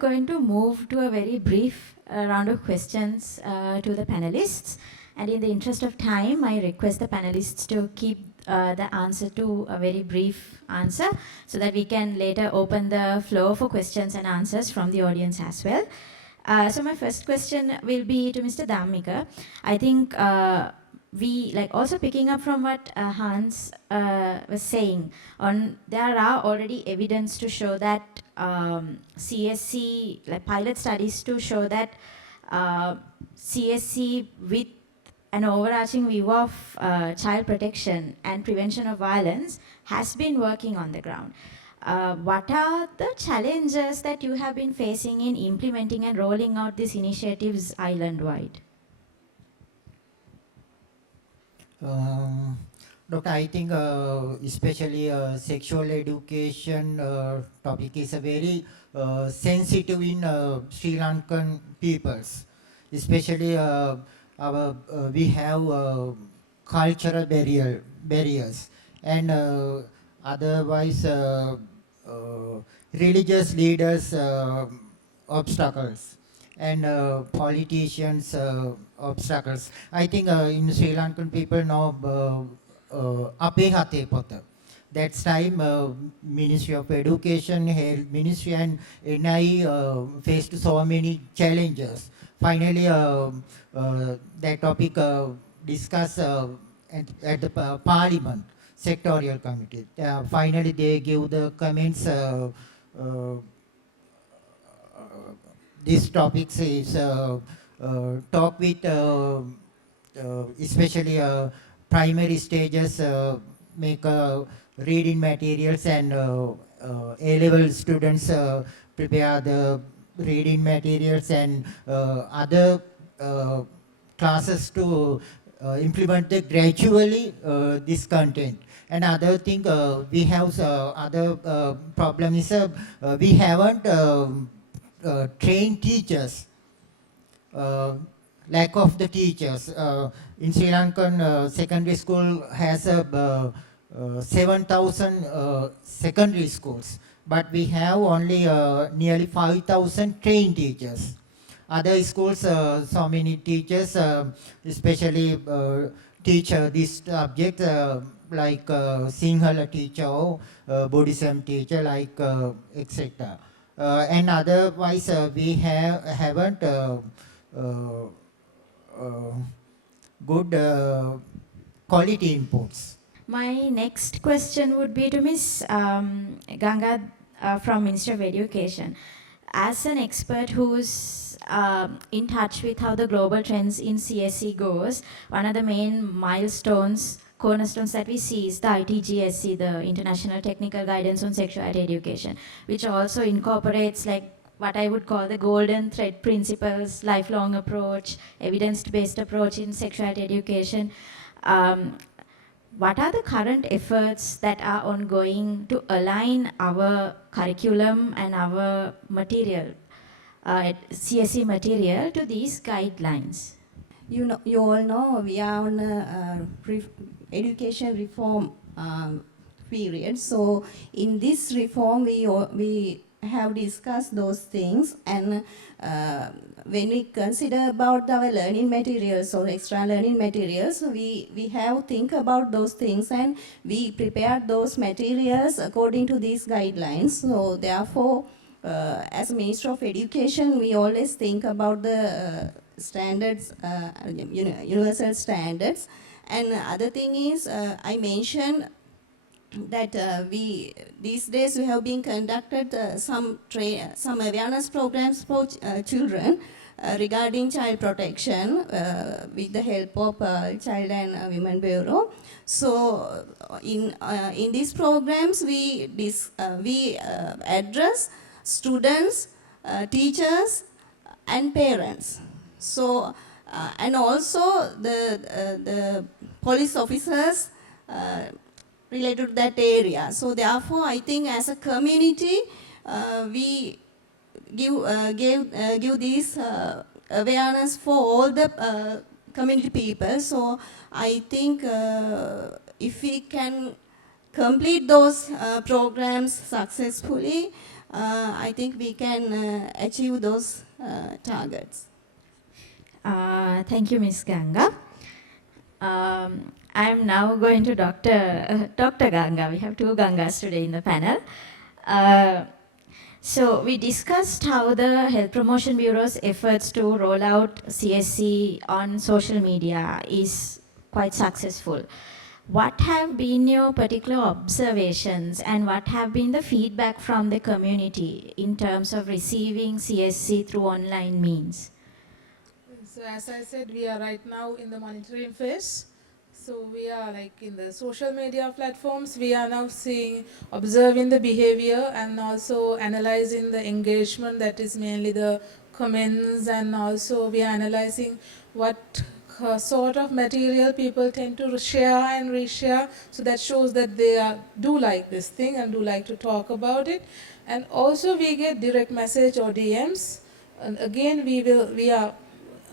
going to move to a very brief round of questions to the panelists. And in the interest of time, I request the panelists to keep the answer to a very brief answer so that we can later open the floor for questions and answers from the audience as well. So my first question will be to Mr. Dhammika. I think we, like, also picking up from what Hans was saying, there are already evidence to show that CSC, like pilot studies to show that CSC with an overarching view of child protection and prevention of violence has been working on the ground. What are the challenges that you have been facing in implementing and rolling out these initiatives island-wide? Doctor, I think especially sexual education topic is a very sensitive in Sri Lankan peoples. Especially we have cultural barriers and otherwise religious leaders obstacles and politicians obstacles. I think in Sri Lankan people know ape hate pota. That's time Ministry of Education, Health Ministry and NI faced so many challenges. Finally, that topic discussed at the Parliament sectorial committee. Finally, they give the comments. This topic is talk with especially primary stages, make reading materials and A-level students prepare the reading materials and other classes to implement gradually this content. And other thing we have other problem is we haven't trained teachers, lack of the teachers. In Sri Lankan secondary school has 7,000 secondary schools, but we have only nearly 5,000 trained teachers. Other schools, so many teachers, especially teach this subject like Sinhala teacher or Buddhism teacher, like etc. And otherwise, we haven't good quality inputs. My next question would be to Ms. Ganga from Ministry of Education. As an expert who's in touch with how the global trends in CSE goes, one of the main cornerstones that we see is the ITGSC, the International Technical Guidance on Sexuality Education, which also incorporates like what I would call the golden thread principles, lifelong approach, evidence-based approach in sexuality education. What are the current efforts that are ongoing to align our curriculum and our material, CSE material, to these guidelines? You all know we are on a education reform period. So in this reform, we have discussed those things, and when we consider about our learning materials or extra learning materials, we have think about those things, and we prepare those materials according to these guidelines. So therefore, as Minister of Education, we always think about the standards, universal standards. And other thing is, I mentioned that these days we have been conducted some awareness programs for children regarding child protection with the help of Child and Women Bureau. So in these programs we address students, teachers and parents. So and also the police officers related to that area. So therefore, I think as a community, we give this awareness for all the community people. So I think if we can complete those programs successfully, I think we can achieve those targets. Thank you, Ms. Ganga. I'm now going to Dr. Ganga. We have two Gangas today in the panel. So we discussed how the Health Promotion Bureau's efforts to roll out CSC on social media is quite successful. What have been your particular observations and what have been the feedback from the community in terms of receiving CSC through online means? So as I said, we are right now in the monitoring phase. So we are like in the social media platforms, we are now observing the behavior and also analyzing the engagement, that is mainly the comments, and also we are analyzing what sort of material people tend to share and reshare. So that shows that they do like this thing and do like to talk about it. And also we get direct message or DMs. And again, we are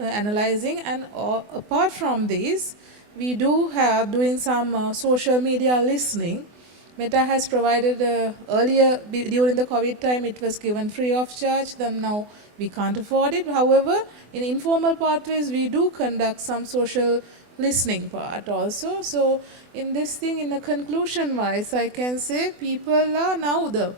analyzing, and apart from these, we do have doing some social media listening. Meta has provided earlier during the COVID time, it was given free of charge. Then now we can't afford it. However, in informal pathways, we do conduct some social listening part also. So in this thing, in a conclusion wise, I can say people are now the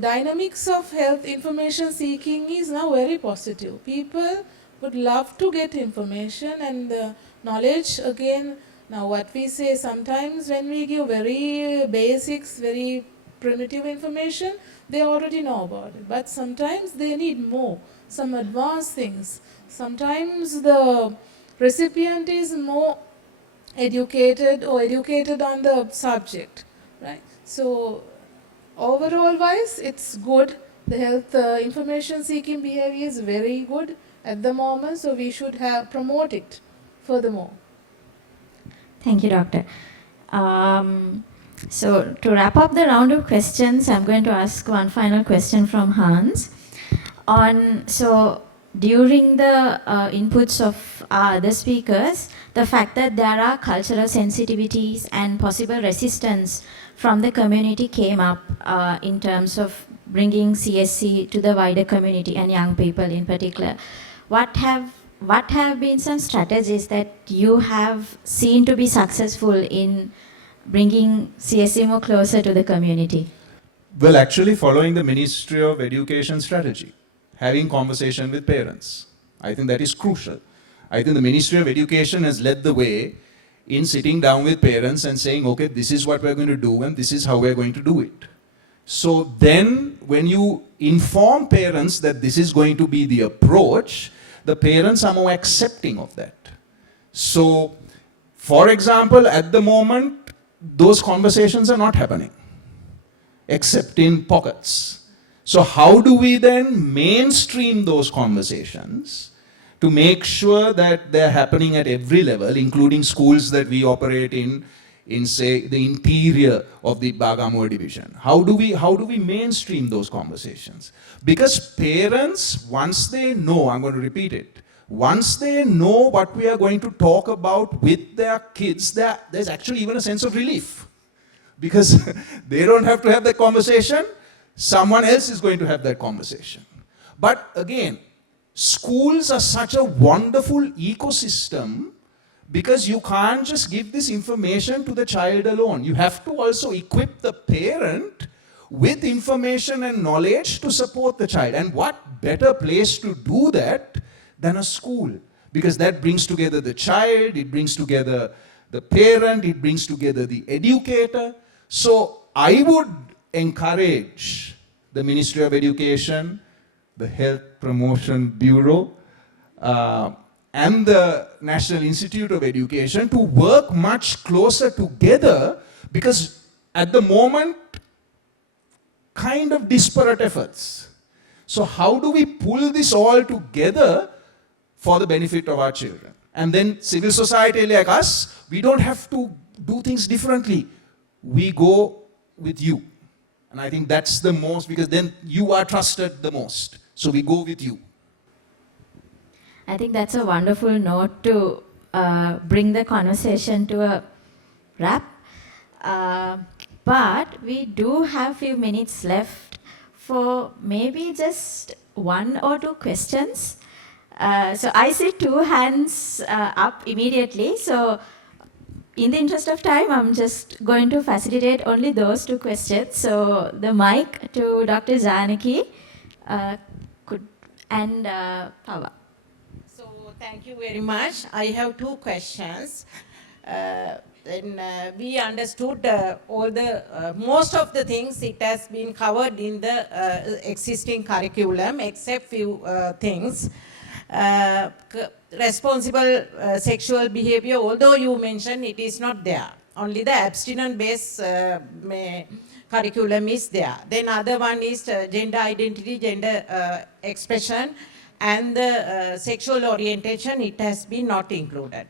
dynamics of health information seeking is now very positive. People would love to get information and the knowledge. Again, now what we say, sometimes when we give very basics, very primitive information, they already know about it. But sometimes they need more, some advanced things. Sometimes the recipient is more educated or educated on the subject, right? So overall wise, it's good. The health information seeking behavior is very good at the moment, so we should promote it furthermore. Thank you, Doctor. So to wrap up the round of questions, I'm going to ask one final question from Hans. So during the inputs of other speakers, the fact that there are cultural sensitivities and possible resistance from the community came up in terms of bringing CSC to the wider community and young people in particular. What have been some strategies that you have seen to be successful in bringing CSC more closer to the community? Well, actually following the Ministry of Education strategy, having conversation with parents. I think that is crucial. I think the Ministry of Education has led the way in sitting down with parents and saying, okay, this is what we're going to do and this is how we're going to do it. So then when you inform parents that this is going to be the approach, the parents are more accepting of that. So, for example, at the moment, those conversations are not happening, except in pockets. So how do we then mainstream those conversations to make sure that they're happening at every level, including schools that we operate in say, the interior of the Bagamoor division? How do we mainstream those conversations? Because parents, once they know, I'm going to repeat it, once they know what we are going to talk about with their kids, there's actually even a sense of relief. Because they don't have to have that conversation, someone else is going to have that conversation. But again, schools are such a wonderful ecosystem, because you can't just give this information to the child alone. You have to also equip the parent with information and knowledge to support the child. And what better place to do that than a school? Because that brings together the child, it brings together the parent, it brings together the educator. So I would encourage the Ministry of Education, the Health Promotion Bureau, and the National Institute of Education to work much closer together, because at the moment, kind of disparate efforts. So how do we pull this all together for the benefit of our children? And then civil society like us, we don't have to do things differently. We go with you. And I think that's the most, because then you are trusted the most. So we go with you. I think that's a wonderful note to bring the conversation to a wrap. But we do have few minutes left for maybe just 1 or 2 questions. So I see 2 hands up immediately. So in the interest of time, I'm just going to facilitate only those 2 questions. So the mic to Dr. Janaki could and Pava. So thank you very much. I have 2 questions. We understood all the most of the things. It has been covered in the existing curriculum, except few things. Responsible sexual behavior, although you mentioned it is not there. Only the abstinence-based curriculum is there. Then other one is gender identity, gender expression, and the sexual orientation. It has been not included.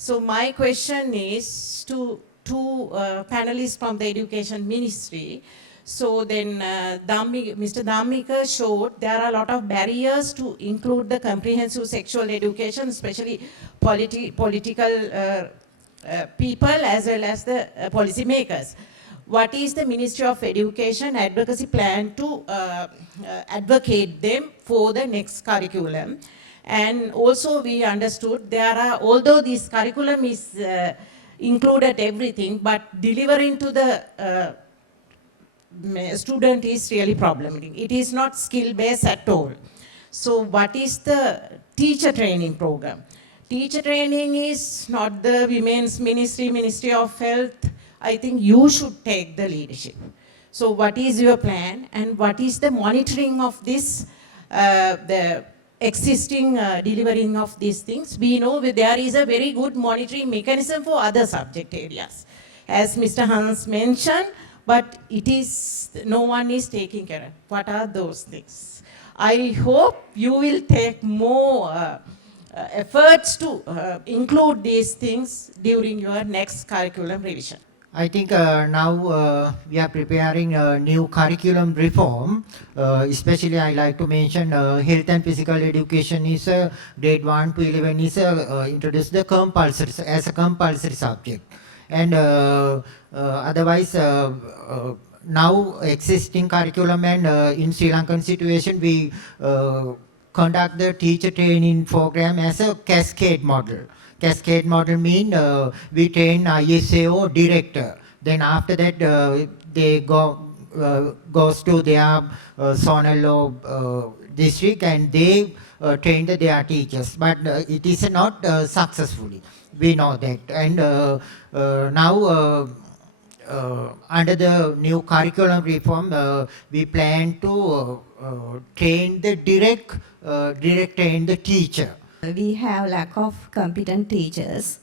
So my question is to panelists from the Education Ministry. So then Mr. Dhammika showed there are a lot of barriers to include the comprehensive sexual education, especially political people as well as the policy makers. What is the Ministry of Education advocacy plan to advocate them for the next curriculum? And also we understood there are, although this curriculum is included everything, but delivering to the student is really problematic. It is not skill-based at all. So what is the teacher training program? Teacher training is not the Women's Ministry, Ministry of Health. I think you should take the leadership. So what is your plan and what is the monitoring of this, the existing delivering of these things? We know that there is a very good monitoring mechanism for other subject areas, as Mr. Hans mentioned, but it is, no one is taking care of. What are those things? I hope you will take more efforts to include these things during your next curriculum revision. I think now we are preparing a new curriculum reform. Especially I like to mention health and physical education is grade 1 to 11 is introduced the compulsory as a compulsory subject. And otherwise now existing curriculum and in Sri Lankan situation we conduct the teacher training program as a cascade model. Cascade model mean we train ISAO director. Then after that they goes to their zonal law district and they train their teachers. But it is not successfully. We know that. And now under the new curriculum reform, we plan to train the direct train the teacher. We have lack of competent teachers,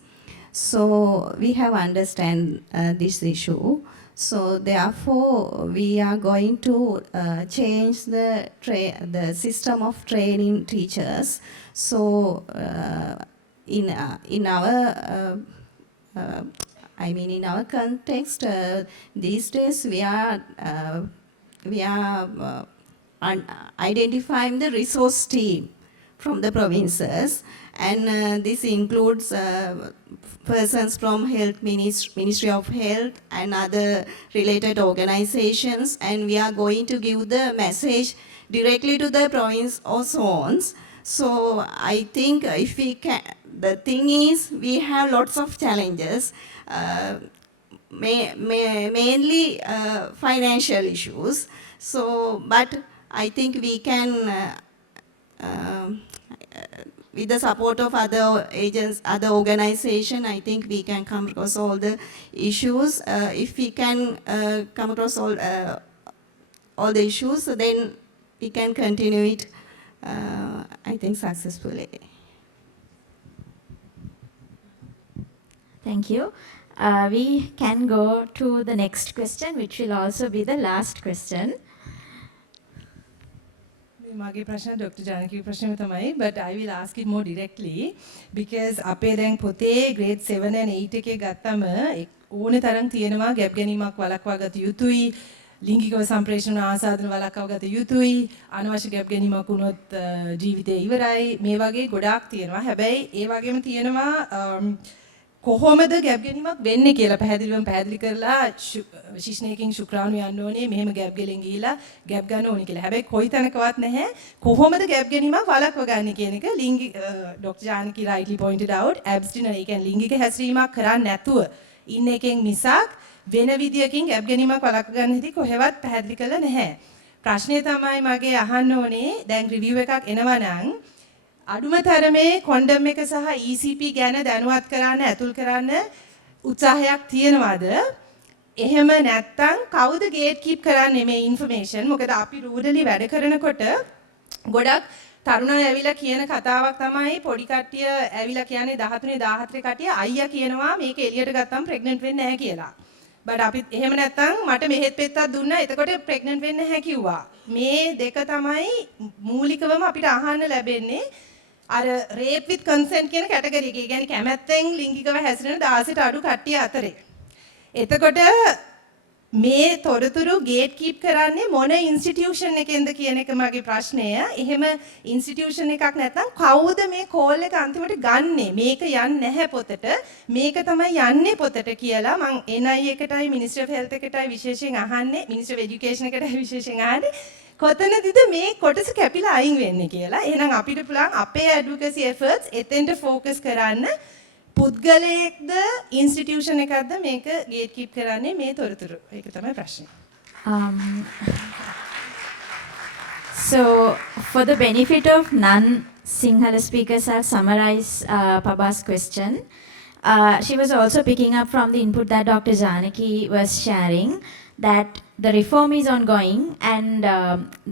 so we have understand this issue. So therefore, we are going to change the system of training teachers. So in our in our context, these days we are identifying the resource team from the provinces, and this includes persons from Ministry of Health and other related organizations, and we are going to give the message directly to the province or zones. So I think if we can, the thing is we have lots of challenges, mainly financial issues. So, but I think we can with the support of other agents, other organizations, I think we can come across all the issues. If we can come across all the issues, then we can continue it, I think, successfully. Thank you. We can go to the next question, which will also be the last question. මගේ ප්‍රශ්න doctor Janaki ප්‍රශ්නෙම තමයි, but I will ask it more directly because අපේ දැන් පොතේ grade 7 and 8 එකේ ගත්තම ඕනේ තරම් තියෙනවා ගැප් ගැනීමක් වළක්වා ගත යුතුයි, ලිංගිකව සම්ප්‍රේෂණ ආසාදන වළක්වා ගත යුතුයි, අනවශ්‍ය ගැප් ගැනීමක් වුණොත් ජීවිතේ ඉවරයි, මේ වගේ ගොඩාක් තියෙනවා. හැබැයි ඒ වගේම තියෙනවා කොහොමද ගැප් ගැනීමක් වෙන්නේ කියලා පැහැදිලිවම පැහැදිලි කරලා විශේෂණයකින් ශුක්‍රාණු යන්න ඕනේ මෙහෙම ගැප් ගෙලෙන් ගිහිලා ගැප් ගන්න ඕනේ කියලා. හැබැයි කොයි තැනකවත් නැහැ කොහොමද ගැප් ගැනීමක් වළක්ව ගන්න කියන එක. ලිංගික doctor Janaki rightly pointed out abstinence ඒ කියන්නේ ලිංගික හැසිරීමක් කරන්නේ නැතුව ඉන්න එකෙන් මිසක් වෙන විදියකින් ගැප් ගැනීමක් වළක්ව ගන්න හැටි කොහෙවත් පැහැදිලි කරලා නැහැ. ප්‍රශ්නේ තමයි මගේ අහන්න ඕනේ දැන් රිවිව් එකක් එනවා නම් අඩුම තරමේ කොන්ඩම් එක සහ ECP ගැන දැනුවත් කරන්න ඇතුල් කරන්න උත්සාහයක් තියෙනවද? එහෙම නැත්නම් කවුද ගේට් කීප් කරන්නේ මේ ඉන්ෆර්මේෂන්? මොකද අපි රූඩලි වැඩ කරනකොට ගොඩක් තරුණයෝ ඇවිල්ලා කියන කතාවක් තමයි පොඩි කට්ටිය ඇවිල්ලා කියන්නේ 13 14 කට්ටිය අයියා කියනවා මේක එළියට ගත්තම ප්‍රෙග්නන්ට් වෙන්නේ නැහැ කියලා. බට් අපි එහෙම නැත්නම් මට මෙහෙත් පෙත්තක් දුන්නා එතකොට ප්‍රෙග්නන්ට් වෙන්නේ නැහැ කිව්වා. මේ දෙක තමයි මූලිකවම අපිට අහන්න ලැබෙන්නේ. අර rape with consent කියන කැටගරි එක. ඒ කියන්නේ කැමැත්තෙන් ලිංගිකව හැසිරෙන 16ට අඩු කට්ටිය අතරේ. එතකොට මේ තොරතුරු ගේට් කීප් කරන්නේ මොන ඉන්ස්ටිටියුෂන් එකෙන්ද කියන එක මගේ ප්‍රශ්නය. එහෙම ඉන්ස්ටිටියුෂන් එකක් නැත්නම් කවුද මේ කෝල් එක අන්තිමට ගන්නෙ? මේක යන්නේ නැහැ පොතට. මේක තමයි යන්නේ පොතට කියලා මම NI එකටයි Ministry of Health එකටයි විශේෂයෙන් අහන්නේ. Ministry of Education එකටයි විශේෂයෙන් අහන්නේ. කොතනදද මේ කොටස කැපිලා අයින් වෙන්නේ කියලා. එහෙනම් අපිට පුළුවන් අපේ advocacy efforts එතෙන්ට focus කරන්න. පුද්ගලයෙක්ද ඉන්ස්ටිටියුෂන් එකක්ද මේක ගේට් කීප් කරන්නේ මේ තොරතුරු. ඒක තමයි ප්‍රශ්නේ. So, for the benefit of non-Sinhala speakers, I'll summarize Paba's question. She was also picking up from the input that Dr. Janaki was sharing, that the reform is ongoing and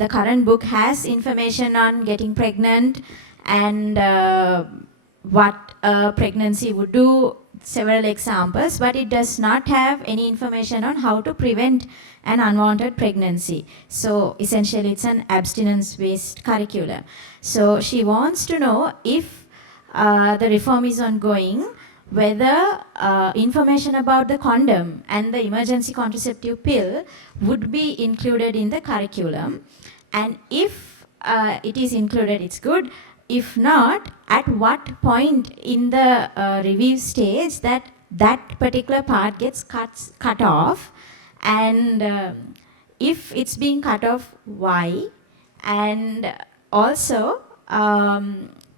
the current book has information on getting pregnant and what pregnancy would do, several examples, but it does not have any information on how to prevent an unwanted pregnancy. So essentially it's an abstinence-based curriculum. So she wants to know if the reform is ongoing, whether information about the condom and the emergency contraceptive pill would be included in the curriculum. And if it is included, it's good. If not, at what point in the review stage that particular part gets cut off, and if it's being cut off, why? And also,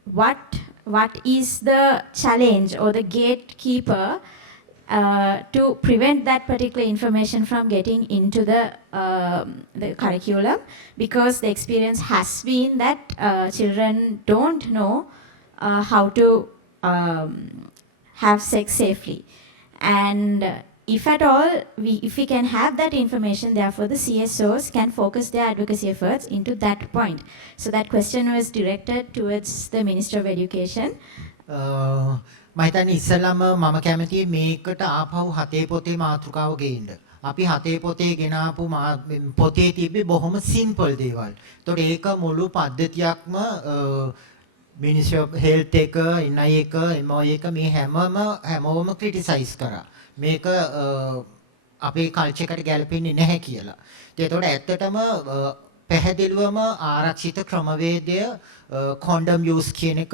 what is the challenge or the gatekeeper to prevent that particular information from getting into the curriculum, because the experience has been that children don't know how to have sex safely. And if at all, if we can have that information, therefore the CSOs can focus their advocacy efforts into that point. So that question was directed towards the Minister of Education. මම හිතන්නේ ඉස්සෙල්ලාම මම කැමතියි මේකට ආපහු හතේ පොතේ මාතෘකාව ගේන්න. අපි හතේ පොතේ ගෙනාපු පොතේ තිබ්බේ බොහොම සිම්පල් දේවල්. ඒතකොට ඒක මුළු පද්ධතියක්ම Ministry of Health එක, NI එක, MOI එක මේ හැමෝම ක්‍රිටිසයිස් කරා. මේක අපේ කල්චර් එකට ගැලපෙන්නේ නැහැ කියලා. ඒතකොට ඇත්තටම පැහැදිලිවම ආරක්ෂිත ක්‍රමවේදය කොන්ඩම් යූස් කියන එක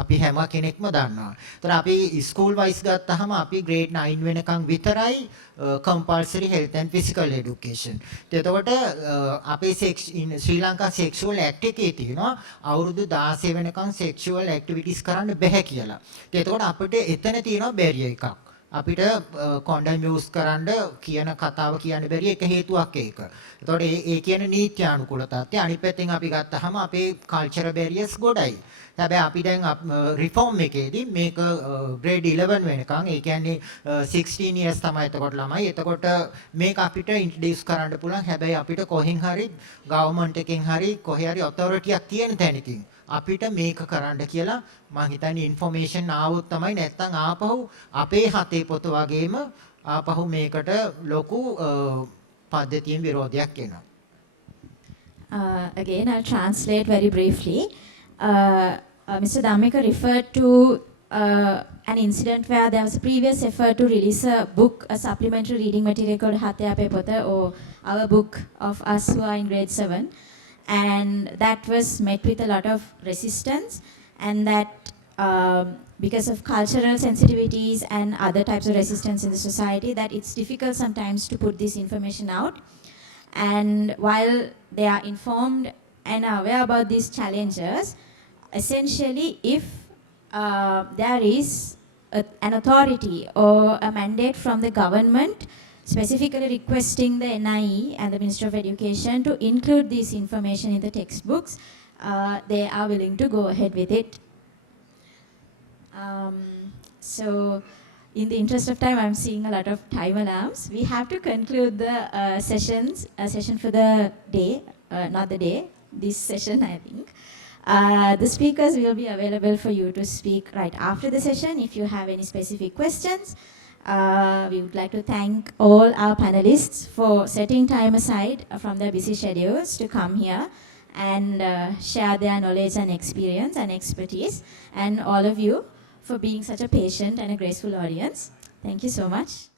අපි හැම කෙනෙක්ම දන්නවා. ඒතර අපි ස්කූල් වයිස් ගත්තාම අපි ග්‍රේඩ් 9 වෙනකන් විතරයි compulsory health and physical education. එතකොට අපේ ශ්‍රී ලංකා sexual act එකේ තියෙනවා අවුරුදු 16 වෙනකන් sexual activities කරන්න බැහැ කියලා. එතකොට අපිට එතන තියෙනවා barrier එකක්. අපිට කොන්ඩම් යූස් කරන්න කියන කතාව කියන්න බැරි එක හේතුවක් ඒක. එතකොට ඒ කියන නීත්‍යානුකූලතාවය අනිත් පැත්තෙන් අපි ගත්තාම අපේ කල්චරල් බැරියර්ස් ගොඩයි. හැබැයි අපි දැන් රිෆෝම් එකේදී මේක ග්‍රේඩ් 11 වෙනකන් ඒ කියන්නේ 16 years තමයි එතකොට ළමයි. එතකොට මේක අපිට ඉන්ට්‍රොඩියුස් කරන්න පුළුවන්. හැබැයි අපිට කොහෙන් හරි ගවර්න්මන්ට් එකෙන් හරි කොහේ හරි ඔතොරිටියක් තියෙන තැනකින් අපිට මේක කරන්න කියලා මම හිතන්නේ ඉන්ෆර්මේෂන් ආවොත් තමයි, නැත්නම් ආපහු අපේ හතේ පොත වගේම ආපහු මේකට ලොකු පද්ධතියෙන් විරෝධයක් එනවා. Again, I'll translate very briefly. Mr. Dhammika referred to an incident where there was a previous effort to release a book, a supplementary reading material called Hathe Ape Potha, or our book of us who are in grade 7. And that was met with a lot of resistance, and that because of cultural sensitivities and other types of resistance in the society, that it's difficult sometimes to put this information out. And while they are informed and aware about these challenges, essentially if there is an authority or a mandate from the government specifically requesting the NIE and the Ministry of Education to include this information in the textbooks, they are willing to go ahead with it. So in the interest of time, I'm seeing a lot of time alarms. We have to conclude the session for the day, not the day, this session, I think. The speakers will be available for you to speak right after the session if you have any specific questions. We would like to thank all our panelists for setting time aside from their busy schedules to come here and share their knowledge and experience and expertise, and all of you for being such a patient and a graceful audience. Thank you so much.